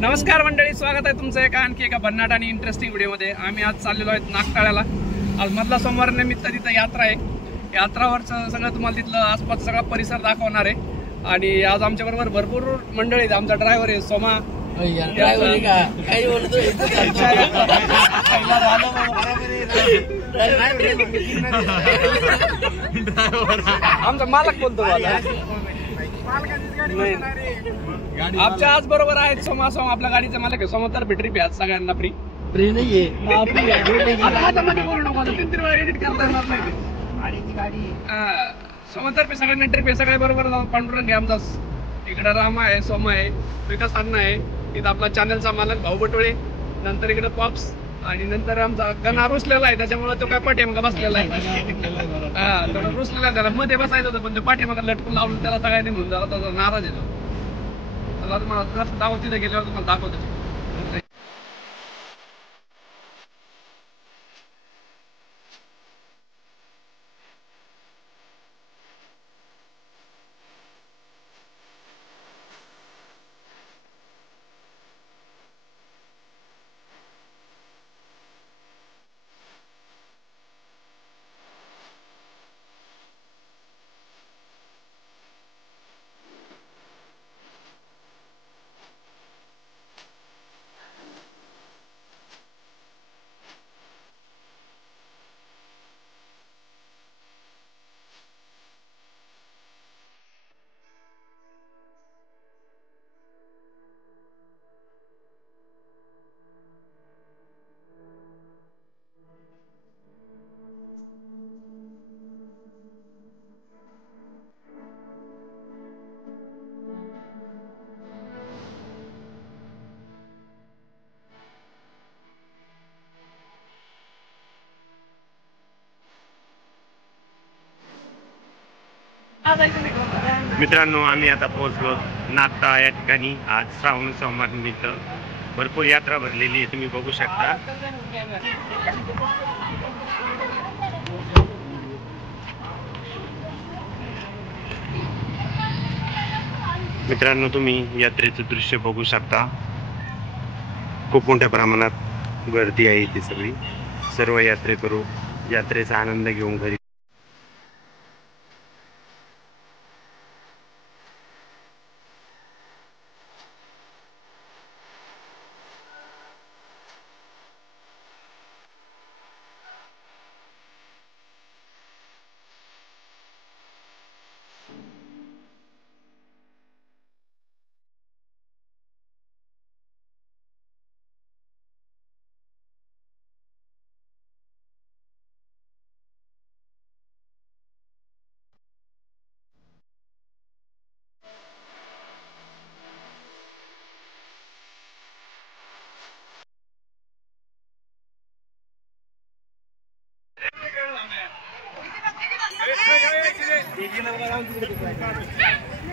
नमस्कार मंडळी, स्वागत आहे तुमचं एका आणखी एका भन्नाट आणि इंटरेस्टिंग व्हिडिओमध्ये। आम्ही आज चाललेलो आहेत नागटाळ्याला। आज मधला सोमवार निमित्त तिथं यात्रा आहे। यात्रावरचं सगळं तुम्हाला तिथलं आसपास सगळा परिसर दाखवणार आहे। आणि आज आमच्या बरोबर भरपूर मंडळी आहेत। आमचा ड्रायव्हर आहे सोमा। आमचा मालक बोलतो आमच्या आज बरोबर आहेत सोमा। सोमा आपल्या गाडीचा मालक आहे। सोमा तर ट्रिप आहे आज सगळ्यांना फ्री नाहीये। सोमा तर्फे सगळ्यांना ट्रिप आहे। सगळे बरोबर पांडुरंग आहे आमचा। इकडे रामा आहे, सोमा आहे, विकास अण्णा आहे, इथं आपला चॅनलचा मालक भाऊ बटोळे, नंतर इकडे पॉप्स, आणि नंतर आमचा गणा रुसलेला आहे त्याच्यामुळे तो काय पाठीमागा बसलेला आहे। हा तो रुसलेला, त्याला मध्ये बसायचं होतं पण तो पाठीमागा लटकून लावून त्याला सगळ्यांनी म्हणून झाला, तो नाराज येतो। चला तुम्हाला दाखवत, तिथे गेल्यावर तुम्हाला दाखवतो। मित्रांनो, आम्ही आता पोहोचलो नागटाळा या ठिकाणी। आज श्रावण सोमवार निमित्त भरपूर यात्रा भरलेली आहे, तुम्ही बघू शकता। मित्रांनो, तुम्ही यात्रेचं दृश्य बघू शकता। खूप मोठ्या प्रमाणात गर्दी आहे इथे। सगळी सर्व यात्रेकरू यात्रेचा आनंद घेऊन घरी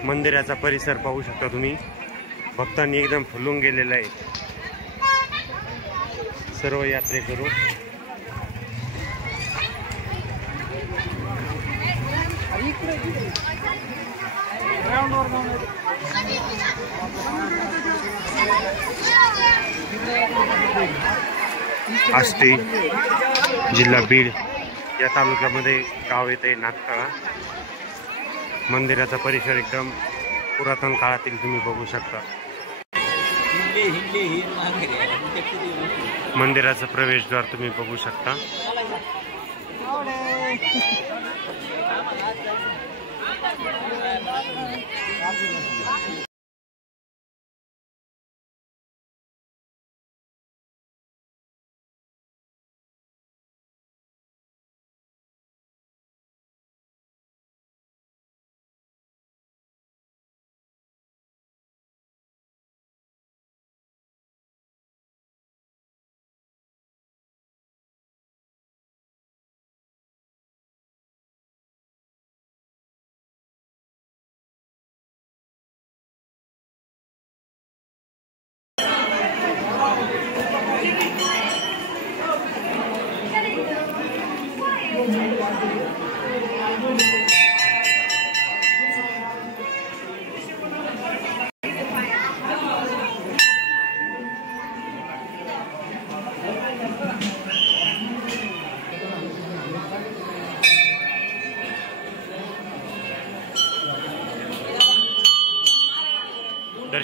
मंदिराचा परिसर पाहू शकता तुम्ही। भक्तांनी एकदम फुलून गेलेला आहे सर्व यात्रेकरू। आष्टी, जिल्हा बीड या तालुक्यामध्ये गाव येते नागटाळा। मंदिराचा परिसर एकदम पुरातन काळातील तुम्ही बघू शकता। मंदिराचं प्रवेशद्वार तुम्ही बघू शकता।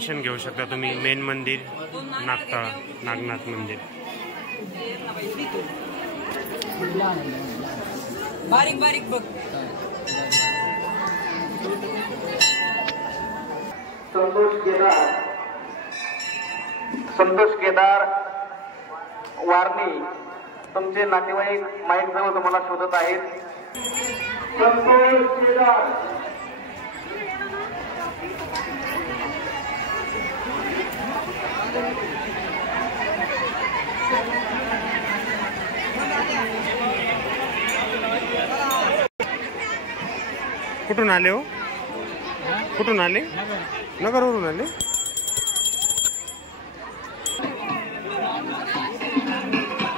दर्शन घेऊ शकता तुम्ही. मेन मंदिर नागतळा नागनाथ मंदिर. बारीक बारीक बघ. संतोष केदार वारणी तुमचे नातेवाईक माईक जवळ तुम्हाला शोधत आहेत. संतोष केदार कुठून आले हो? कुठून आले? नगरवरून आले.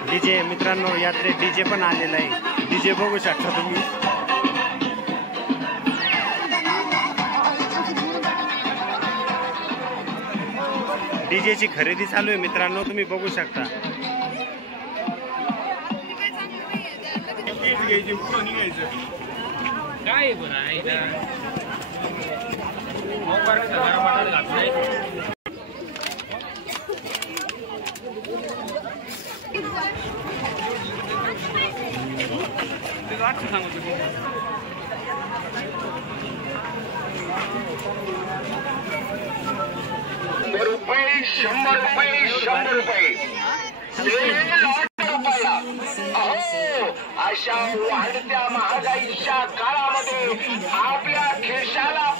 डीजे मित्रांनो, यात्रेत डीजे पण आलेला आहे. डीजे बघू शकता तुम्ही. डीजेची खरेदी चालू आहे मित्रांनो, तुम्ही बघू शकता. काय रुपये 100 रुपये 100 रुपये अहो, अशा वाढत्या महागाईच्या काळामध्ये आपल्या खिशाला